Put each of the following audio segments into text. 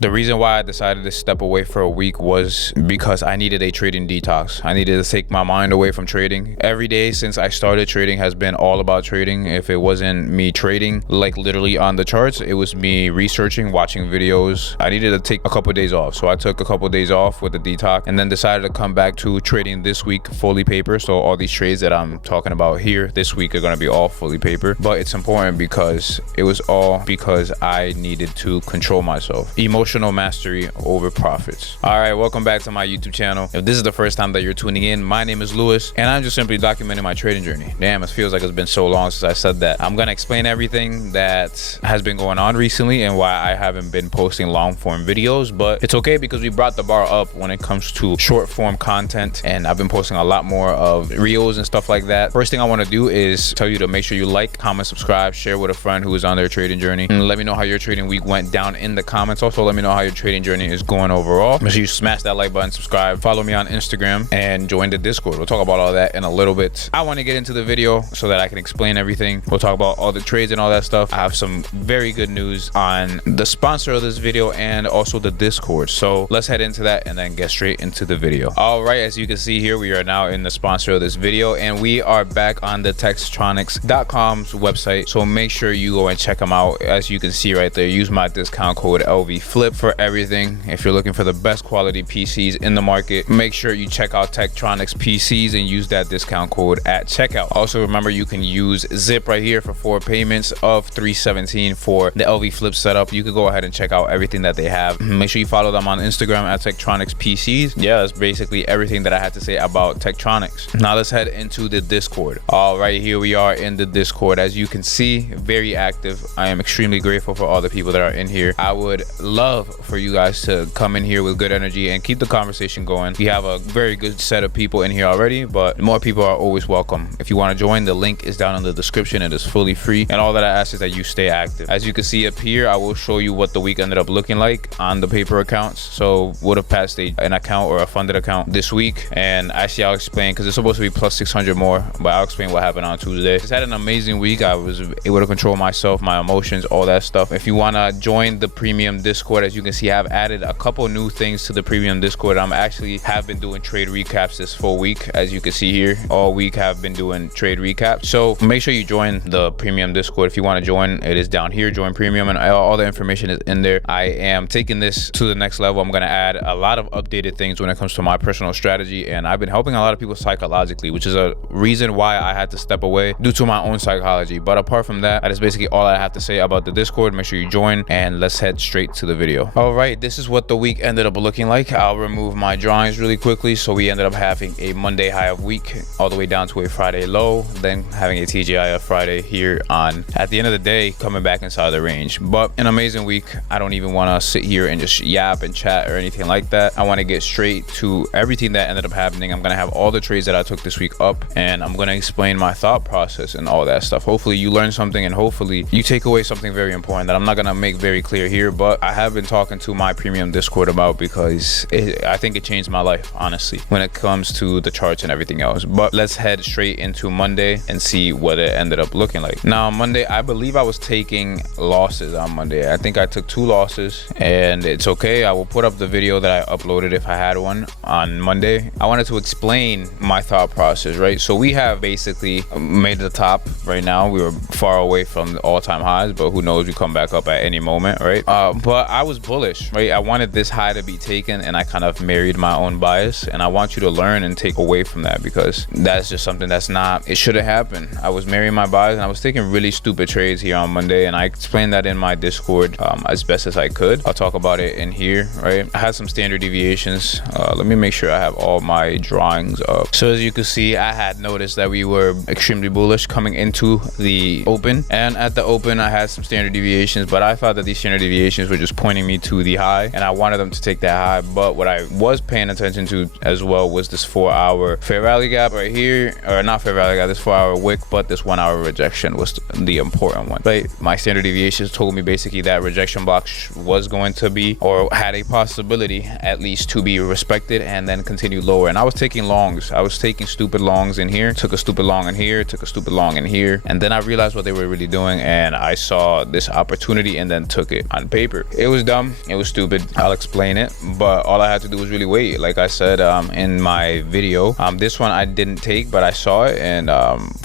The reason why I decided to step away for a week was because I needed a trading detox. I needed to take my mind away from trading. Every day since I started trading has been all about trading. If it wasn't me trading, like literally on the charts, it was me researching, watching videos. I needed to take a couple of days off. So I took a couple of days off with the detox and then decided to come back to trading this week fully paper. So all these trades that I'm talking about here this week are going to be all fully paper. But it's important because it was all because I needed to control myself. Emotional mastery over profits. All right, welcome back to my YouTube channel. If this is the first time that you're tuning in, my name is Lewis and I'm just simply documenting my trading journey. Damn, it feels like it's been so long since I said that. I'm gonna explain everything that has been going on recently and why I haven't been posting long form videos, but it's okay because we brought the bar up when it comes to short form content and I've been posting a lot more of reels and stuff like that. First thing I want to do is tell you to make sure you like, comment, subscribe, share with a friend who is on their trading journey, and let me know how your trading week went down in the comments. Also, let me know how your trading journey is going overall. Make sure you smash that like button, subscribe, follow me on Instagram, and join the Discord. We'll talk about all that in a little bit. I want to get into the video so that I can explain everything. We'll talk about all the trades and all that stuff. I have some very good news on the sponsor of this video and also the Discord. So let's head into that and then get straight into the video. All right, as you can see here, we are now in the sponsor of this video and we are back on the Tectronixx.com's website. So make sure you go and check them out. As you can see right there, use my discount code LVFLIP for everything. If you're looking for the best quality PCs in the market, make sure you check out Tectronixx PCs and use that discount code at checkout. Also remember, you can use Zip right here for 4 payments of $317 for the LVFLIP setup. You can go ahead and check out everything that they have. Make sure you follow them on Instagram at Tectronixx PCs. Yeah, that's basically everything that I had to say about Tectronixx. Now let's head into the Discord. All right, here we are in the Discord. As you can see, very active. I am extremely grateful for all the people that are in here. I would love for you guys to come in here with good energy and keep the conversation going. We have a very good set of people in here already, but more people are always welcome. If you want to join, the link is down in the description. It is fully free, and all that I ask is that you stay active. As you can see up here, I will show you what the week ended up looking like on the paper accounts. So would have passed an account or a funded account this week, and actually I'll explain because it's supposed to be plus 600 more, but I'll explain what happened on Tuesday. Just had an amazing week. I was able to control myself, my emotions, all that stuff. If you want to join the premium Discord, as you can see, I've added a couple new things to the premium Discord. I'm actually have been doing trade recaps this full week. As you can see here, all week have been doing trade recaps. So make sure you join the premium Discord. If you want to join, it is down here, join premium, and all the information is in there. I am taking this to the next level. I'm going to add a lot of updated things when it comes to my personal strategy, and I've been helping a lot of people psychologically, which is a reason why I had to step away due to my own psychology. But apart from that, that is basically all I have to say about the Discord. Make sure you join and let's head straight to the video. All right, this is what the week ended up looking like. I'll remove my drawings really quickly. So we ended up having a Monday high of week all the way down to a Friday low, then having a TGI Friday here on at the end of the day coming back inside the range. But an amazing week. I don't even want to sit here and just yap and chat or anything like that. I want to get straight to everything that ended up happening. I'm going to have all the trades that I took this week up, and I'm going to explain my thought process and all that stuff. Hopefully you learn something and hopefully you take away something very important that I'm not going to make very clear here, but I have been talking to my premium Discord about because I think it changed my life, honestly, when it comes to the charts and everything else. But let's head straight into Monday and see what it ended up looking like. Now on Monday, I believe I was taking losses on Monday. I think I took 2 losses, and it's okay. I will put up the video that I uploaded if I had one on Monday. I wanted to explain my thought process, right? So we have basically made the top right now. We were far away from the all-time highs, but who knows, we come back up at any moment, right? But I was bullish, right? I wanted this high to be taken, and I kind of married my own bias, and I want you to learn and take away from that because that's just something that's not, it shouldn't happen. I was marrying my bias and I was taking really stupid trades here on Monday, and I explained that in my Discord as best as I could. I'll talk about it in here, right? I had some standard deviations. Let me make sure I have all my drawings up. So as you can see, I had noticed that we were extremely bullish coming into the open, and at the open I had some standard deviations, but I thought that these standard deviations were just pointing me to the high, and I wanted them to take that high. But what I was paying attention to as well was this 4-hour fair value gap right here, or not fair value gap, this 4-hour wick, but this 1-hour rejection was the important one, right? My standard deviations told me basically that rejection block was going to be, or had a possibility at least, to be respected and then continue lower. And I was taking longs. I was taking stupid longs in here, took a stupid long in here, took a stupid long in here, and then I realized what they were really doing, and I saw this opportunity and then took it on paper. It was dumb, it was stupid. I'll explain it, but all I had to do was really wait. Like I said in my video, this one I didn't take, but I saw it and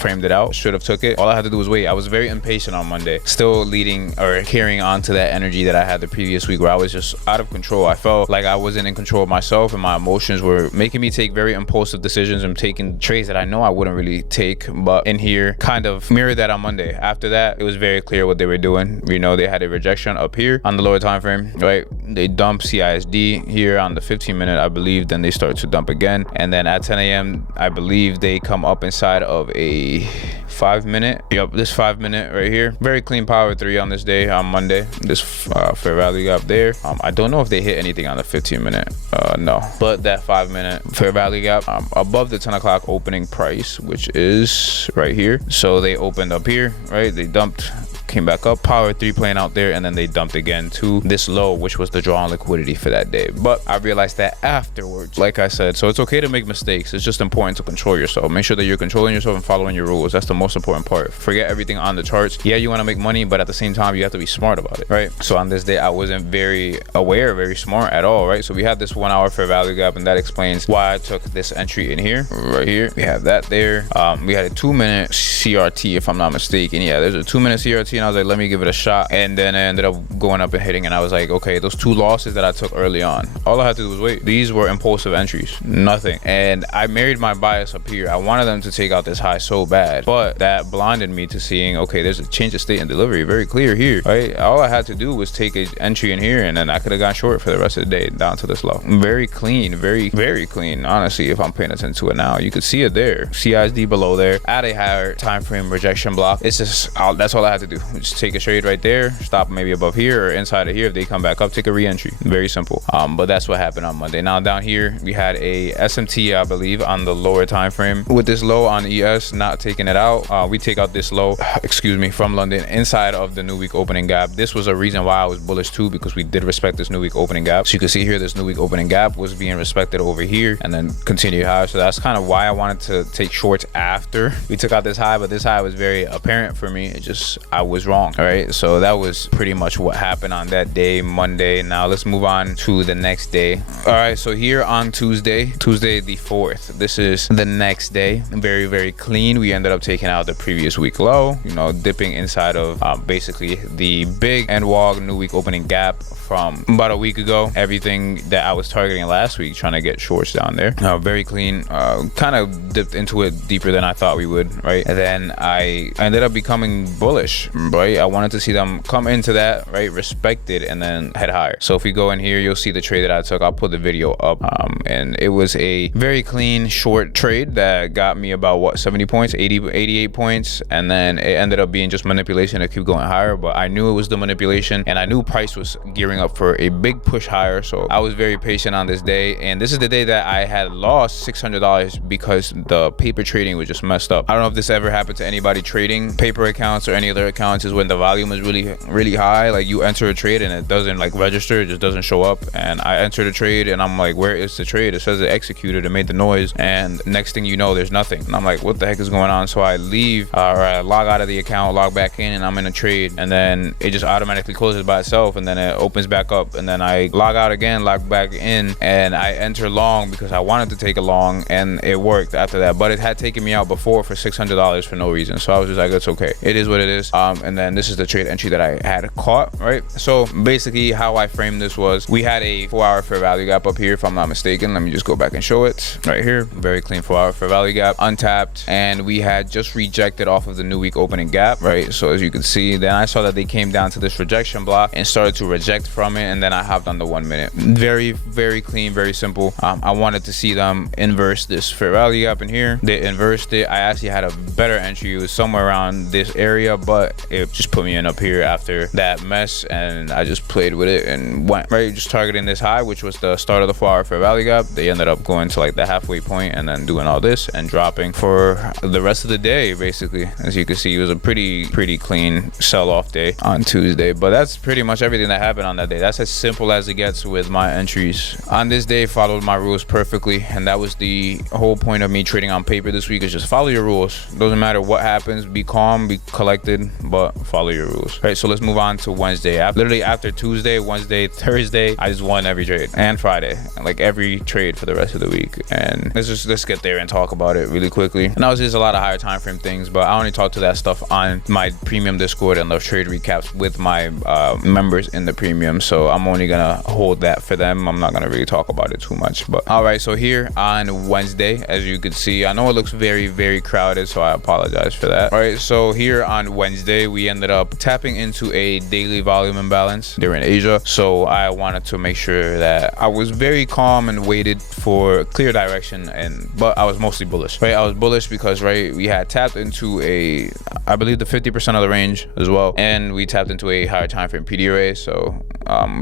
framed it out. Should have took it. All I had to do was wait. I was very impatient on Monday, still leading or carrying on to that energy that I had the previous week, where I was just out of control. I felt like I wasn't in control of myself, and my emotions were making me take very impulsive decisions and taking trades that I know I wouldn't really take, but in here kind of mirrored that on Monday. After that, it was very clear what they were doing. You know, they had a rejection up here on the lower time frame, right? They dump CISD here on the 15-minute, I believe. Then they start to dump again, and then at 10 a.m. I believe they come up inside of a 5-minute. Yep, this 5-minute right here. Very clean power 3 on this day, on Monday. This fair value gap there. I don't know if they hit anything on the 15-minute. No, but that 5-minute fair value gap above the 10 o'clock opening price, which is right here. So they opened up here, right? They dumped, came back up, power 3 playing out there, and then they dumped again to this low, which was the draw on liquidity for that day. But I realized that afterwards, like I said, so it's okay to make mistakes. It's just important to control yourself. Make sure that you're controlling yourself and following your rules. That's the most important part. Forget everything on the charts. Yeah, you want to make money, but at the same time, you have to be smart about it, right? So on this day, I wasn't very aware, very smart at all, right? So we had this 1 hour fair value gap, and that explains why I took this entry in here, right here. We have that there. We had a 2-minute CRT, if I'm not mistaken. Yeah, there's a 2-minute CRT, and I was like, let me give it a shot. And then I ended up going up and hitting, and I was like, okay, those 2 losses that I took early on, all I had to do was wait. These were impulsive entries, nothing. And I married my bias up here. I wanted them to take out this high so bad, but that blinded me to seeing, okay, there's a change of state and delivery very clear here, right? All I had to do was take an entry in here, and then I could have gone short for the rest of the day down to this low. Very clean, very clean, honestly. If I'm paying attention to it now, you could see it there. CISD below there at a higher time frame rejection block. It's just that's all I had to do. Just take a trade right there, stop maybe above here or inside of here. If they come back up, take a re-entry. Very simple. But that's what happened on Monday. Now down here we had a SMT, I believe, on the lower time frame with this low on ES, not taking it out. We take out this low, excuse me, from London inside of the new week opening gap. This was a reason why I was bullish too, because we did respect this new week opening gap. So you can see here, this new week opening gap was being respected over here and then continue higher. So that's kind of why I wanted to take shorts after we took out this high, but this high was very apparent for me. It just, I was wrong. All right, so that was pretty much what happened on that day, Monday. Now let's move on to the next day. All right, so here on Tuesday the 4th, this is the next day. Very clean. We ended up taking out the previous week low, you know, dipping inside of basically the big and wog new week opening gap from about a week ago. Everything that I was targeting last week, trying to get shorts down there. Very clean. Kind of dipped into it deeper than I thought we would, right? And then I ended up becoming bullish, right? I wanted to see them come into that, right, respect it, and then head higher. So if we go in here, you'll see the trade that I took. I'll put the video up, and it was a very clean short trade that got me about what, 70 points, 88 points, and then it ended up being just manipulation to keep going higher. But I knew it was the manipulation, and I knew price was gearing up for a big push higher. So I was very patient on this day, and this is the day that I had lost $600 because the paper trading was just messed up. I don't know if this ever happened to anybody trading paper accounts or any other accounts, is when the volume is really high. Like you enter a trade and it doesn't like register, it just doesn't show up. And I entered a trade and I'm like, where is the trade? It says it executed, it made the noise, and next thing you know, there's nothing. And I'm like, what the heck is going on? So I leave, or I log out of the account, log back in, and I'm in a trade, and then it just automatically closes by itself, and then it opens back up, and then I log out again, log back in, and I enter long because I wanted to take a long, and it worked after that. But it had taken me out before for $600 for no reason. So I was just like, it's okay, it is what it is. And then this is the trade entry that I had caught, right? So basically how I framed this was, we had a 4-hour fair value gap up here, if I'm not mistaken. Let me just go back and show it right here. Very clean 4-hour fair value gap, untapped, and we had just rejected off of the new week opening gap, right? So as you can see, then I saw that they came down to this rejection block and started to reject from it, and then I hopped on the 1 minute. Very clean, very simple. I wanted to see them inverse this fair value gap in here. They inversed it. I actually had a better entry. It was somewhere around this area, but it just put me in up here after that mess, and I just played with it and went right, just targeting this high, which was the start of the 4-hour fair value gap. They ended up going to like the halfway point and then doing all this and dropping for the rest of the day. Basically, as you can see, it was a pretty clean sell-off day on Tuesday. But that's pretty much everything that happened on that day. That's as simple as it gets with my entries on this day. Followed my rules perfectly, and that was the whole point of me trading on paper this week, is just follow your rules. Doesn't matter what happens, be calm, be collected, but but follow your rules. All right, so let's move on to Wednesday. Literally after Tuesday, Wednesday, Thursday, I just won every trade, and Friday, like every trade for the rest of the week. And let's get there and talk about it really quickly. And obviously there's a lot of higher time frame things, but I only talk to that stuff on my premium Discord and those trade recaps with my members in the premium. So I'm only gonna hold that for them. I'm not gonna really talk about it too much. But all right, so here on Wednesday, as you can see, I know it looks very, very crowded, so I apologize for that. All right, so here on Wednesday, we ended up tapping into a daily volume imbalance. They're in Asia, so I wanted to make sure that I was very calm and waited for clear direction. But I was mostly bullish, right? I was bullish because, right, we had tapped into I believe the 50% of the range as well, and we tapped into a higher time frame PD array. So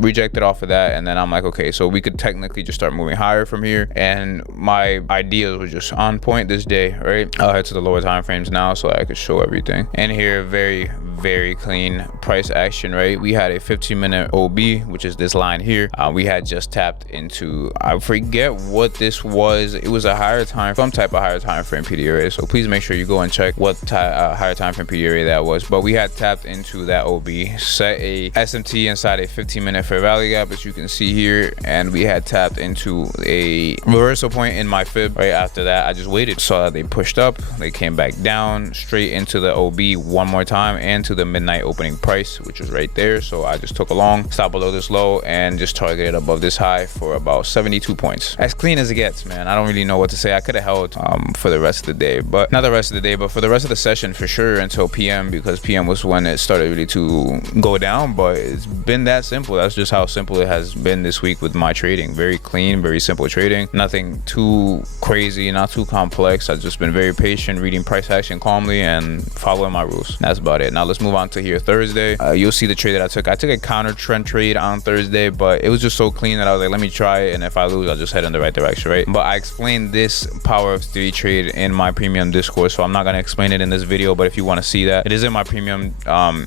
rejected off of that, and then I'm like, okay, so we could technically just start moving higher from here. And my ideas were just on point this day, right? I'll head to the lower time frames now so I could show everything. And here, very, very clean price action, right? We had a 15-minute OB, which is this line here. We had just tapped into, I forget what this was. It was a some type of higher time frame PD array. So please make sure you go and check what higher time frame PD array that was. But we had tapped into that OB, set a SMT inside a 15-minute fair value gap, as you can see here, and we had tapped into a reversal point in my fib. Right after that, I just waited, saw that they pushed up, they came back down straight into the OB one more time and to the midnight opening price, which was right there. So I just took a long stop below this low and just targeted above this high for about 72 points. As clean as it gets, man. I don't really know what to say. I could have held for the rest of the day, but not the rest of the day, but for the rest of the session for sure, until PM, because PM was when it started really to go down. But it's been that simple. That's just how simple it has been this week with my trading. Very clean, very simple trading, nothing too crazy, not too complex. I've just been very patient, reading price action calmly and following my rules. That's about it. Now let's move on to here Thursday. You'll see the trade that I took. I took a counter trend trade on Thursday, but it was just so clean that I was like, let me try it, and if I lose, I'll just head in the right direction, right? But I explained this power of 3 trade in my premium Discord, so I'm not gonna explain it in this video. But if you want to see that, it is in my premium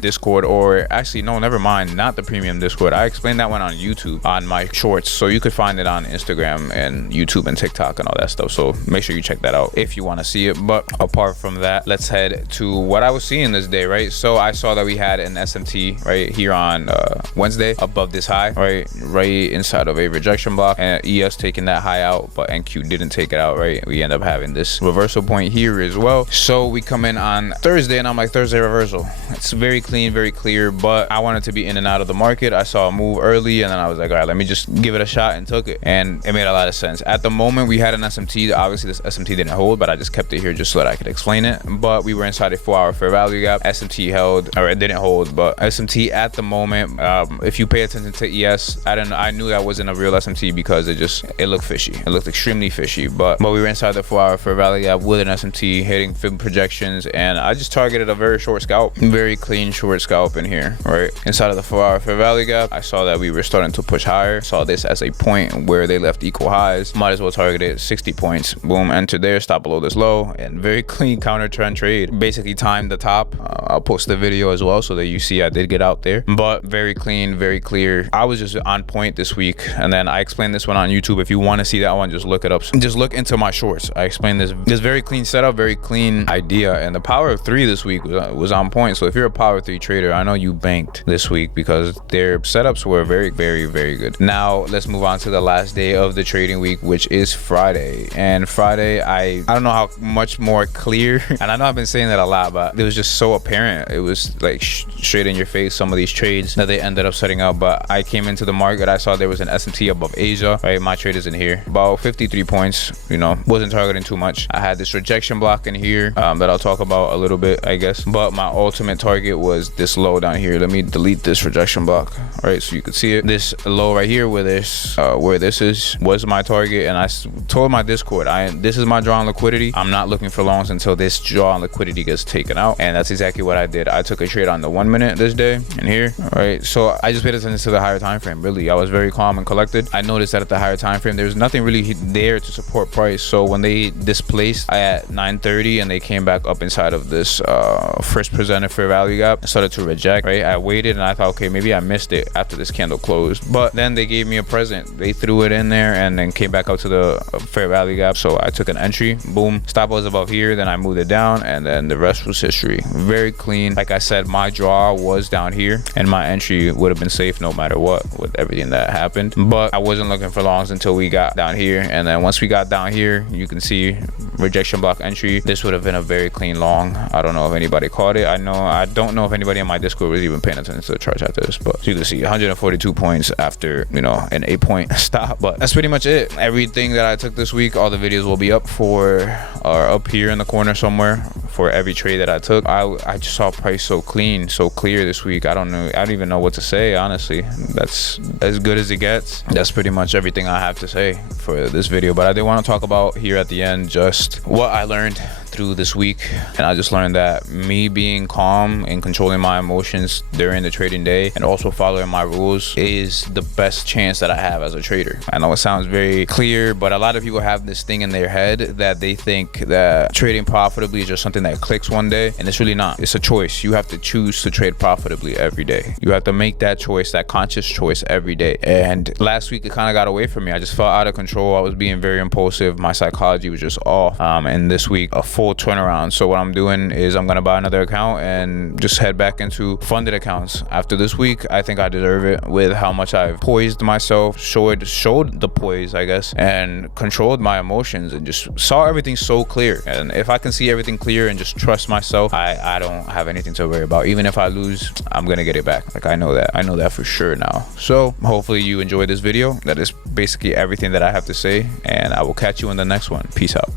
Discord, or actually no, never mind, not the premium Discord. I explained that one on YouTube on my shorts, so you could find it on Instagram and YouTube and TikTok and all that stuff. So make sure you check that out if you want to see it. But apart from that, let's head to what I was seeing this day, right? So I saw that we had an SMT right here on Wednesday above this high, right inside of a rejection block, and ES taking that high out, but NQ didn't take it out, right? We end up having this reversal point here as well. So we come in on Thursday, and I'm like, Thursday reversal. It's very clean, very clear, but I wanted to be in and out of the market. I saw a move early, and then I was like, all right, let me just give it a shot, and took it, and it made a lot of sense. At the moment, we had an SMT. Obviously, this SMT didn't hold, but I just kept it here just so that I could explain it. But we were inside a 4-hour fair value gap. SMT held, or it didn't hold, but SMT at the moment, if you pay attention to ES, I knew that wasn't a real SMT because it looked fishy. It looked extremely fishy, but we were inside the 4-hour fair value gap with an SMT hitting fib projections, and I just targeted a very short scalp, very clean short scalp in here, right inside of the 4-hour fair value gap. I saw that we were starting to push higher, saw this as a point where they left equal highs, might as well target it 60 points. Boom, enter there, stop below this low, and very clean counter trend trade. Basically timed the top. I'll post the video as well so that you see I did get out there, but very clean, very clear. I was just on point this week, and then I explained this one on YouTube. If you want to see that one, just look it up. Just look into my shorts. I explained this very clean setup, very clean idea, and the power of 3 this week was on point. So if you're a power 3 trader, I know you banked this week because their setups were very, very, very good. Now let's move on to the last day of the trading week, which is Friday. And Friday, I don't know how much more clear, and I know I've been saying that a lot, but it was just so apparent. It was like straight in your face, some of these trades that they ended up setting up. But I came into the market, I saw there was an SMT above Asia, right? My trade is in here, about 53 points, you know, wasn't targeting too much. I had this rejection block in here that I'll talk about a little bit, I guess, but my ultimate target was this low down here. Let me delete this rejection block, right, so you can see it. This low right here where this was my target, and I told my Discord, this is my draw on liquidity. I'm not looking for longs until this draw on liquidity gets taken out, and that's exactly what I did. I took a trade on the 1 minute this day in here, all right? So I just paid attention to the higher time frame. Really, I was very calm and collected. I noticed that at the higher time frame, there's nothing really there to support price. So when they displaced at 9:30 and they came back up inside of this first presented fair value gap, I started to reject, right? I waited and I thought, okay, maybe I missed it. after this candle closed. But then they gave me a present. They threw it in there and then came back up to the Fair Valley Gap. So I took an entry, boom, stop was above here, then I moved it down, and then the rest was history. Very clean. Like I said, my draw was down here and my entry would have been safe no matter what with everything that happened. But I wasn't looking for longs until we got down here, and then once we got down here, you can see rejection block entry. This would have been a very clean long. I don't know if anybody caught it. I don't know if anybody in my Discord was even paying attention to the charts after this, but you can see 142 points after, you know, an 8-point stop. But that's pretty much it. Everything that I took this week, all the videos will be up up here in the corner somewhere for every trade that I took. I just saw price so clean, so clear this week. I don't even know what to say, honestly. That's as good as it gets. That's pretty much everything I have to say for this video. But I did want to talk about here at the end just what I learned through this week. And I just learned that me being calm and controlling my emotions during the trading day and also following my rules is the best chance that I have as a trader. I know it sounds very clear, but a lot of people have this thing in their head that they think that trading profitably is just something that clicks one day, and it's really not. It's a choice. You have to choose to trade profitably every day. You have to make that choice, that conscious choice every day. And last week it kind of got away from me. I just felt out of control. I was being very impulsive. My psychology was just off. And this week a full turnaround. So what I'm doing is I'm gonna buy another account and just head back into funded accounts. After this week, I think I deserve it with how much I've poised myself, showed the poise, I guess, and controlled my emotions and just saw everything so clear. And if I can see everything clear and just trust myself, I don't have anything to worry about. Even if I lose, I'm gonna get it back. Like I know that for sure now. So hopefully you enjoyed this video. That is basically everything that I have to say, and I will catch you in the next one. Peace out.